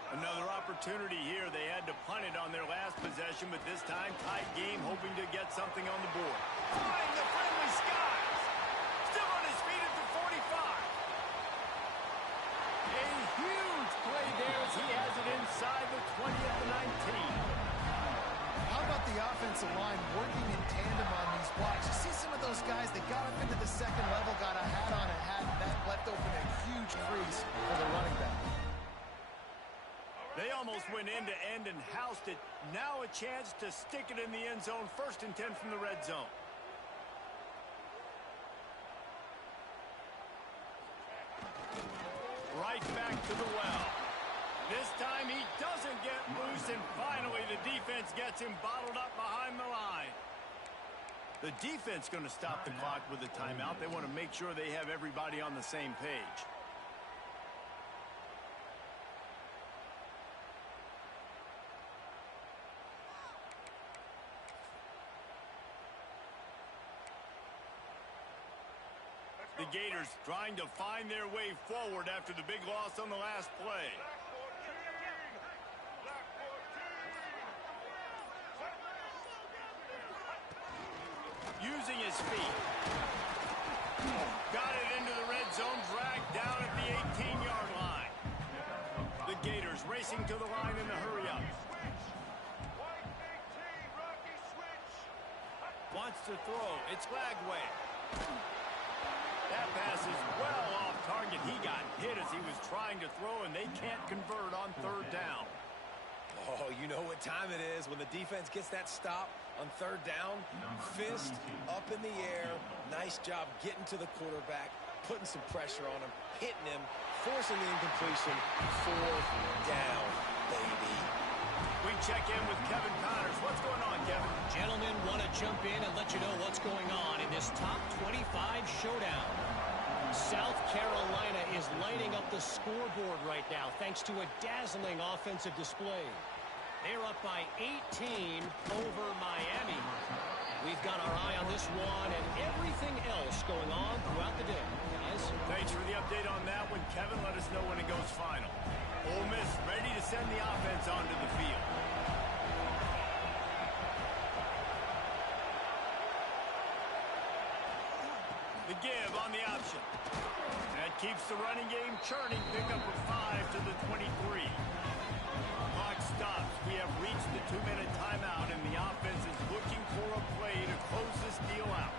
Another opportunity here. They had to punt it on their last possession, but this time tight game, hoping to get something on the board. Flying the friendly skies. Still on his feet at the 45. A huge play there as he has it inside the 20 at the 19. How about the offensive line working in tandem on these blocks? You see some of those guys that got up into the second level, got a hat on a hat, and that left open a huge crease for the running back. They almost went end-to-end and housed it. Now a chance to stick it in the end zone. 1st and 10 from the red zone. Right back to the well. This time he doesn't get loose, and finally the defense gets him bottled up behind the line. The defense going to stop the clock with a timeout. They want to make sure they have everybody on the same page. The Gators trying to find their way forward after the big loss on the last play. Using his feet. Got it into the red zone, dragged down at the 18-yard line. The Gators racing to the line in the hurry-up. Wants to throw. It's Lagway. That pass is well off target. He got hit as he was trying to throw, and they can't convert on 3rd down. Oh, you know what time it is when the defense gets that stop on 3rd down. Fist up in the air. Nice job getting to the quarterback, putting some pressure on him, hitting him, forcing the incompletion. 4th down, baby. We check in with Kevin Connors. What's going on, Kevin? Gentlemen, want to jump in and let you know what's going on in this top 25 showdown. South Carolina is lighting up the scoreboard right now thanks to a dazzling offensive display. They're up by 18 over Miami. We've got our eye on this one and everything else going on throughout the day. Guys? Thanks for the update on that one, Kevin. Let us know when it goes final. Ole Miss ready to send the offense onto the field. The give on the option. That keeps the running game churning. Pick up a 5 to the 23. Clock stops. We have reached the 2-minute timeout, and the offense is looking for a play to close this deal out.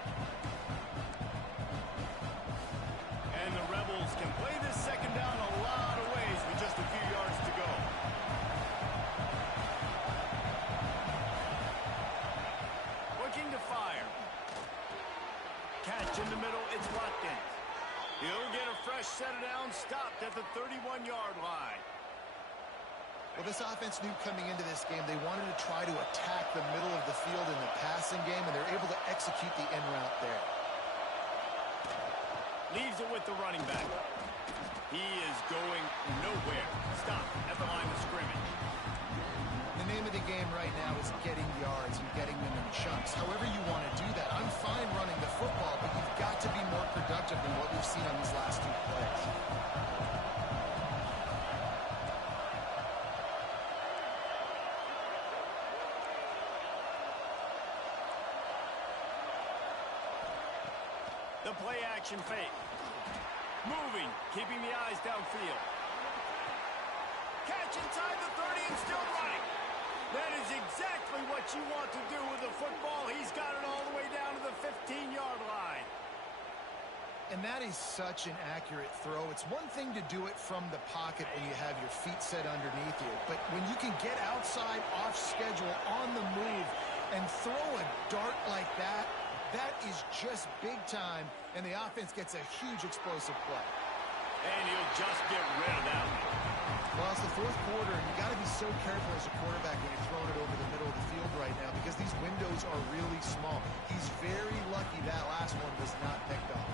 And the Rebels can play this second down a lot of ways with just a few yards to go. defense Watkins. He'll get a fresh set of downs stopped at the 31-yard line. Well, this offense knew coming into this game they wanted to try to attack the middle of the field in the passing game, and they're able to execute the in route there. Leaves it with the running back. He is going nowhere. Stop at the line of scrimmage. The name of the game right now is getting yards and getting them in chunks. However you want to do that. I'm fine running the football, but you've got to be more productive than what we've seen on these last 2 plays. The play action fake. Moving, keeping the eyes downfield. Catch inside the 30 and still running. That is exactly what you want to do with the football. He's got it all the way down to the 15-yard line. And that is such an accurate throw. It's one thing to do it from the pocket when you have your feet set underneath you, but when you can get outside, off schedule, on the move, and throw a dart like that, that is just big time, and the offense gets a huge explosive play. And he'll just get rid of that one. Well, it's the 4th quarter, and you got to be so careful as a quarterback when you're throwing it over the middle of the field right now because these windows are really small. He's very lucky that last one was not picked off.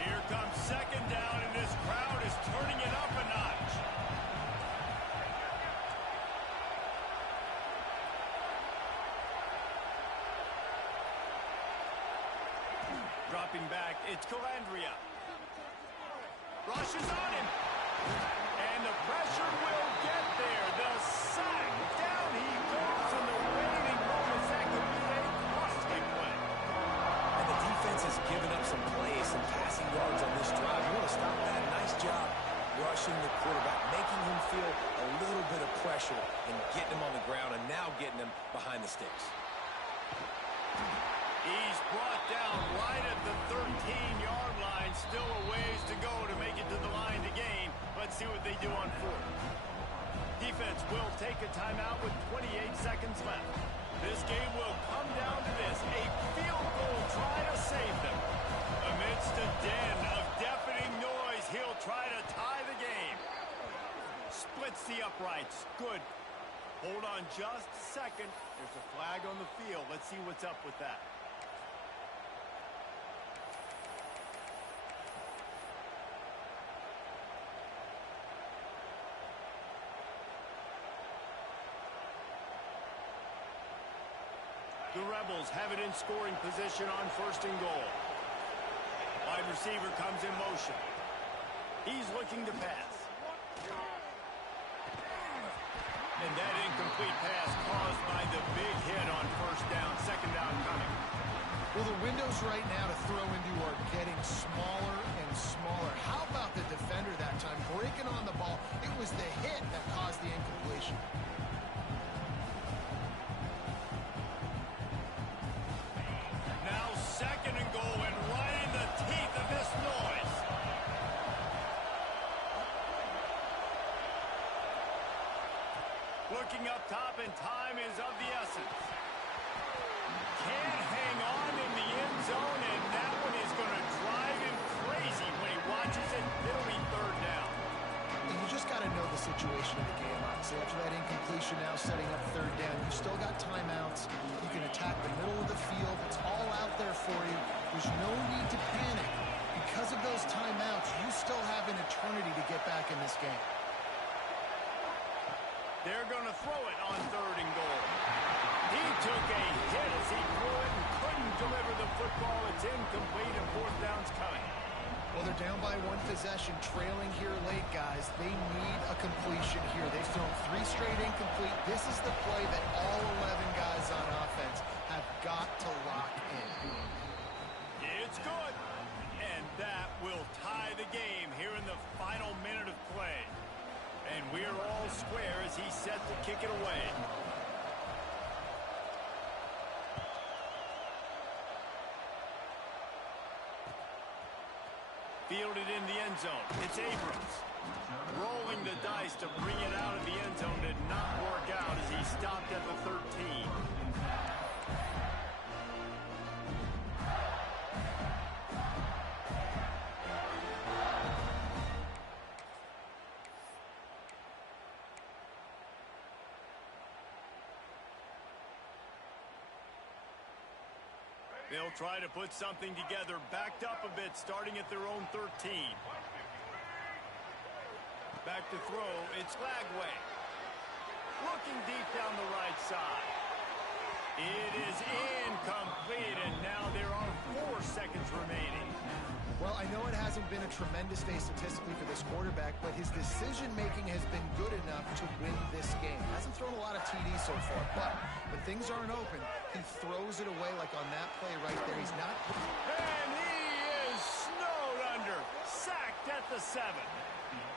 Here comes 2nd down, and this crowd is turning it up a notch. Dropping back, it's Calandria. Rushes on him. And the pressure will get there. The sack. Down he goes in the waning moments. That could be a costly play. And the defense has given up some plays, some passing yards on this drive. You want to stop that? Nice job rushing the quarterback, making him feel a little bit of pressure and getting him on the ground and now getting him behind the sticks. He's brought down right at the 13-yard line. Still a ways to go to make it to the line to gain. Let's see what they do on 4th. Defense will take a timeout with 28 seconds left. This game will come down to this. A field goal try to save them. Amidst a den of deafening noise, he'll try to tie the game. Splits the uprights. Good. Hold on just a second. There's a flag on the field. Let's see what's up with that. The Rebels have it in scoring position on 1st and goal. Wide receiver comes in motion. He's looking to pass. And that incomplete pass caused by the big hit on 1st down. 2nd down coming. Well, the windows right now to throw into are getting smaller and smaller. How about the defender that time breaking on the ball? It was the hit that caused the incompletion. Now 2nd and goal and right in the teeth of this noise. Looking up top, and time is of the essence. Can't hang on in the end zone, and that one is going to drive him crazy when he watches it. It'll be 3rd down. And you just got to know the situation of the game, obviously. After that incompletion, now setting up 3rd down. You still got timeouts. You can attack the middle of the field. It's all out there for you. There's no need to panic. Because of those timeouts, you still have an eternity to get back in this game. They're going to throw it on 3rd and goal. He took a hit as he threw it and couldn't deliver the football. It's incomplete, and 4th down's coming. Well, they're down by 1 possession, trailing here late, guys. They need a completion here. They've thrown 3 straight incomplete. This is the play that all 11 guys on offense have got to lock in. It's good. And that will tie the game here in the final minute of play. And we're all square as he's set to kick it away. Fielded in the end zone. It's Abrams. Rolling the dice to bring it out of the end zone did not work out as he stopped at the 13. They'll try to put something together, backed up a bit, starting at their own 13. Back to throw, it's Lagway. Looking deep down the right side. It is incomplete, and now there are 4 seconds remaining. Well, I know it hasn't been a tremendous day statistically for this quarterback, but his decision-making has been good enough to win this game. Hasn't thrown a lot of TDs so far, but when things aren't open, he throws it away like on that play right there. He's not... And he is snowed under. Sacked at the 7.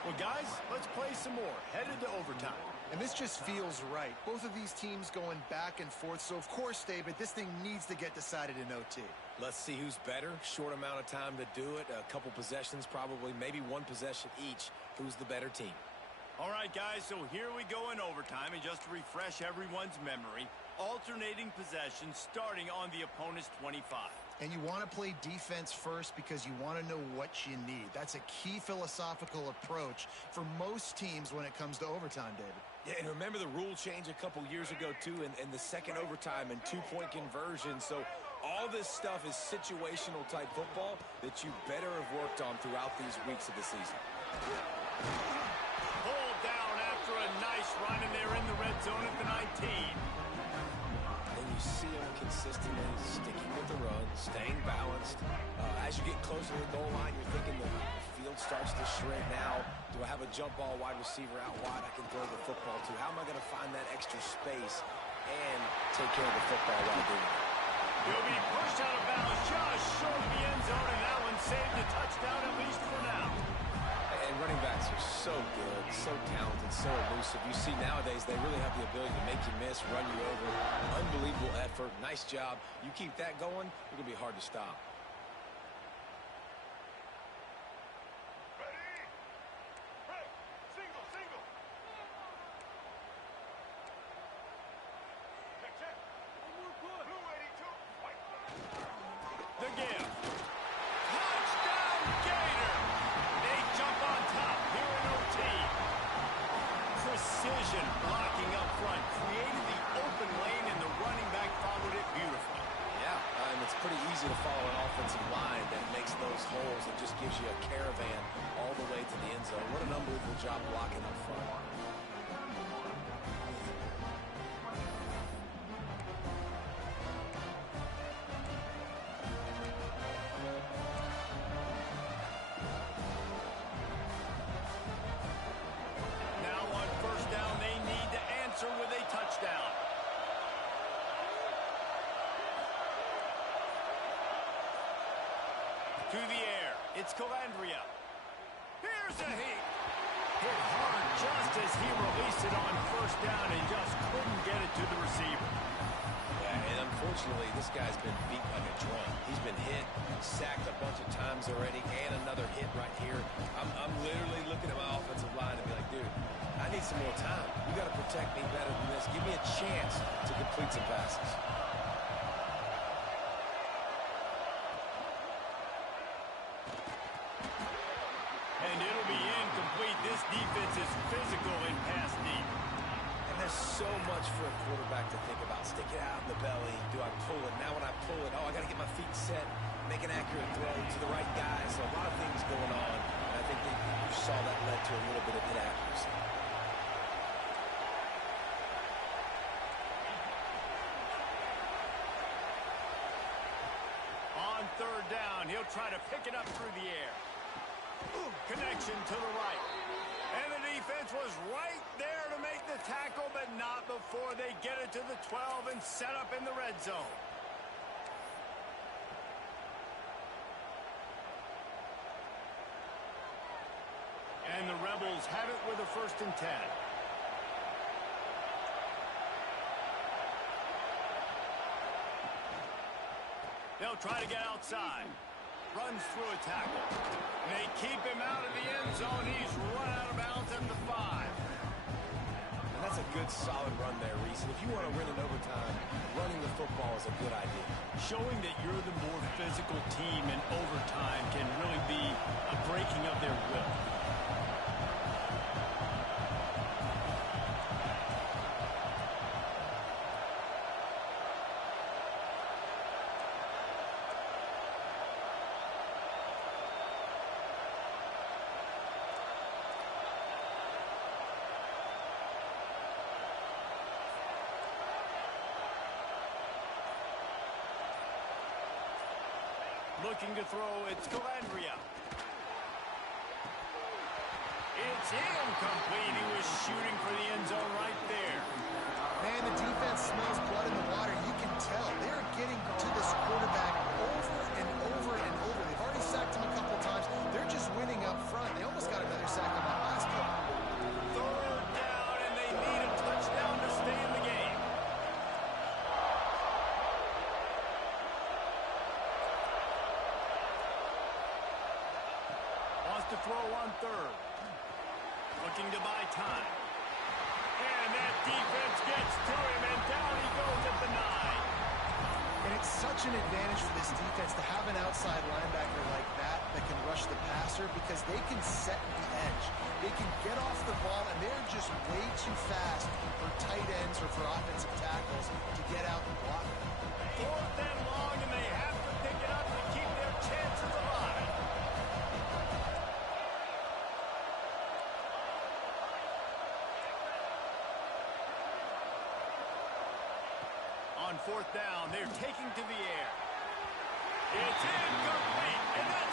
Well, guys, let's play some more. Headed to overtime. And this just feels right. Both of these teams going back and forth. So, of course, David, this thing needs to get decided in OT. Let's see who's better. Short amount of time to do it. A couple possessions, probably maybe 1 possession each. Who's the better team? All right, guys, so here we go in overtime. And just to refresh everyone's memory, alternating possessions starting on the opponent's 25. And you want to play defense first because you want to know what you need. That's a key philosophical approach for most teams when it comes to overtime, David. Yeah, and remember the rule change a couple years ago, too, in the second overtime and 2-point conversion. So all this stuff is situational type football that you better have worked on throughout these weeks of the season. Pulled down after a nice run, and they're in the red zone at the 19. And you see them consistently sticking with the run, staying balanced. As you get closer to the goal line, you're thinking the field starts to shrink. Now, do I have a jump ball wide receiver out wide I can throw the football to? How am I going to find that extra space and take care of the football while doing it? He'll be pushed out of bounds just short of the end zone, and that one saved a touchdown at least for now. And running backs are so good, so talented, so elusive. You see nowadays they really have the ability to make you miss, run you over. Unbelievable effort. Nice job. You keep that going, it's going to be hard to stop. The give. Touchdown, Gator! They jump on top here in OT. Precision blocking up front. Created the open lane, and the running back followed it beautifully. Yeah, and it's pretty easy to follow an offensive line that makes those holes and just gives you a caravan all the way to the end zone. What an unbelievable job blocking up front. With a touchdown. To the air. It's Calandria. Here's a hit. Hit hard just as he released it on first down and just couldn't get it to the receiver. Yeah, and unfortunately, this guy's been beat like a drum. He's been hit, sacked a bunch of times already, and another hit right here. I'm literally looking at my offensive line and be like, dude, I need some more time. You got to protect me better than this. Give me a chance to complete some passes. And it'll be incomplete. This defense is physical and pass deep. And there's so much for a quarterback to think about. Stick it out in the belly. Do I pull it? Now when I pull it, I got to get my feet set, make an accurate throw to the right guy. So a lot of things going on. And I think that you saw that led to a little bit of inaccuracy. On third down, he'll try to pick it up through the air. Connection to the right. And the defense was right there to make the tackle, but not before they get it to the 12 and set up in the red zone. And the Rebels have it with a 1st and 10. They'll try to get outside. Runs through a tackle. They keep him out of the end zone. He's run out of bounds at the 5. And that's a good, solid run there, Reese. And if you want to win in overtime, running the football is a good idea. Showing that you're the more physical team in overtime can really be a breaking of their will. Looking to throw, it's Calandria. It's incomplete. He was shooting for the end zone right there. Man, the defense smells blood in the water. You can tell. They're getting to this quarterback over and over and over. They've already sacked him a couple times. They're just winning up front. They almost got another sack on that last play. Third down, and they need a touchdown to stay in the game. Wants to throw on third. Looking to buy time. And that defense gets to him, and down he goes at the 9. And it's such an advantage for this defense to have an outside linebacker like that can rush the passer because they can set the edge. They can get off the ball, and they're just way too fast for tight ends or for offensive tackles to get out and block. Fourth and long, and they have to pick it up to keep their chances alive. On fourth down, they're taking to the air. It's incomplete, and that's